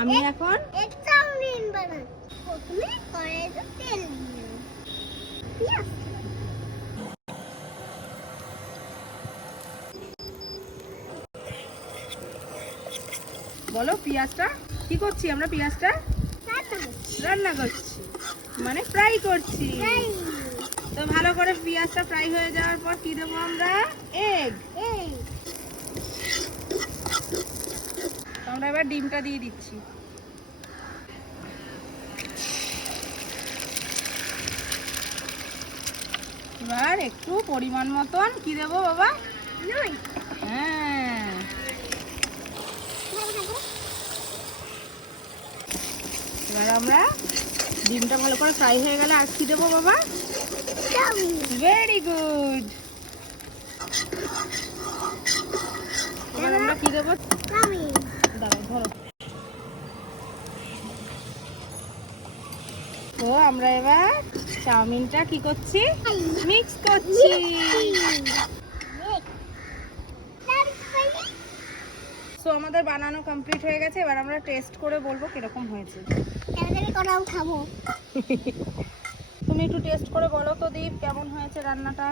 আমি এখন এক চাউমিন বানাচ্ছি। প্রথমে কড়াইতে তেল দিলাম, পেঁয়াজ বলো পেঁয়াজটা কি করছি আমরা? পেঁয়াজটা রান্না করছি, মানে ফ্রাই করছি। তো ভালো করে পেঁয়াজটা ফ্রাই হয়ে যাওয়ার পর কি দেবো আমরা? এগ। আমরা এবার ডিমটা দিয়ে দিচ্ছি। এবার একটু পরিমাণ মতন কি দেবো বাবা? হ্যাঁ, এবার আমরা ডিমটা ভালো করে ফ্রাই হয়ে গেলে আর কি দেবো বাবা? Very good. এবার আমরা কি দেবো? দাঁড়াও, ধরো। তো আমরা এবার চাউমিনটা কি করছি? মিক্স করছি। তো আমাদের বানানো কমপ্লিট হয়ে গেছে। এবার আমরা টেস্ট করে বলবো কিরকম হয়েছে। খাবো। তুমি একটু টেস্ট করে বলো তো দীপ, কেমন হয়েছে রান্নাটা?